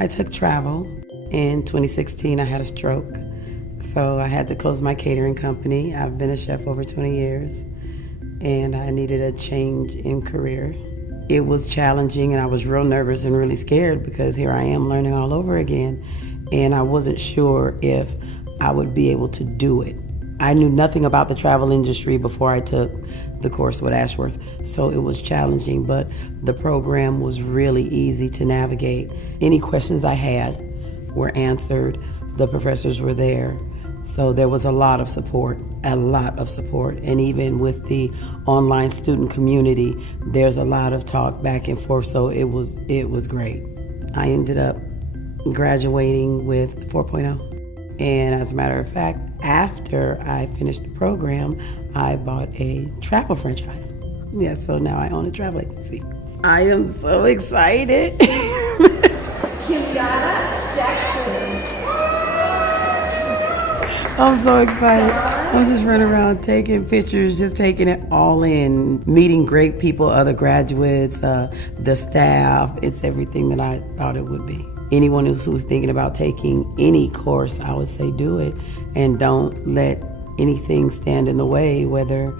I took travel. In 2016, I had a stroke, so I had to close my catering company. I've been a chef over 20 years, and I needed a change in career. It was challenging, and I was real nervous and really scared because here I am learning all over again, and I wasn't sure if I would be able to do it. I knew nothing about the travel industry before I took the course with Ashworth, so it was challenging, but the program was really easy to navigate. Any questions I had were answered. The professors were there, so there was a lot of support. And even with the online student community, there's a lot of talk back and forth, so it was great. I ended up graduating with 4.0. And as a matter of fact, after I finished the program, I bought a travel franchise. Yeah, so now I own a travel agency. I am so excited. Kimyata Jackson. I'm so excited. I'm just running around taking pictures, just taking it all in, meeting great people, other graduates, the staff. It's everything that I thought it would be. Anyone who's thinking about taking any course, I would say do it, and don't let anything stand in the way, whether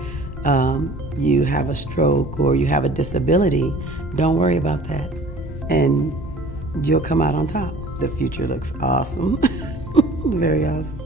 you have a stroke or you have a disability. Don't worry about that, and you'll come out on top. The future looks awesome. Very awesome.